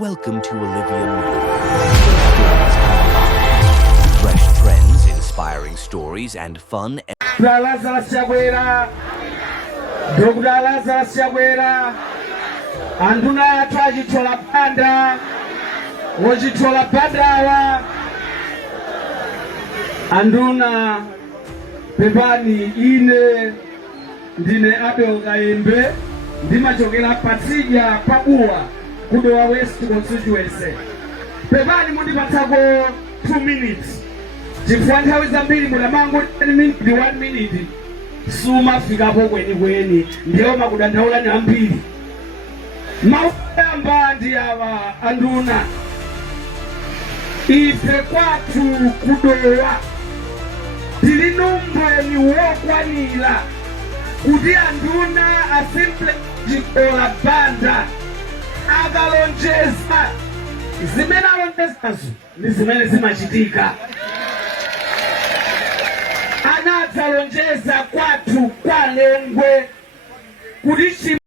Welcome to Olivia Media. Fresh trends, inspiring stories, and fun. Dr. Lazarus Chakwera anduna twachitola panda wochitola pandawa anduna pepani ine ndine Abel Kayembe ndimachokera Patsidya Pabuwa kudowa West constituency. Pepani mundipatsako 2 minutes. Chifukwa nthawi zambiri mudamango 1 minute suma fikapo kwenikweni ndiyo makudandaula ni ambiri. Mauyamba ndi awa anduna ife kwathu kudowa tili numbweni wokwanira kuti anduna asimple chikola banda akalonjeza zimene alonjezazo ndi zimene zimachitika. Anadzalonjeza kwathu kwa Lengwe kuti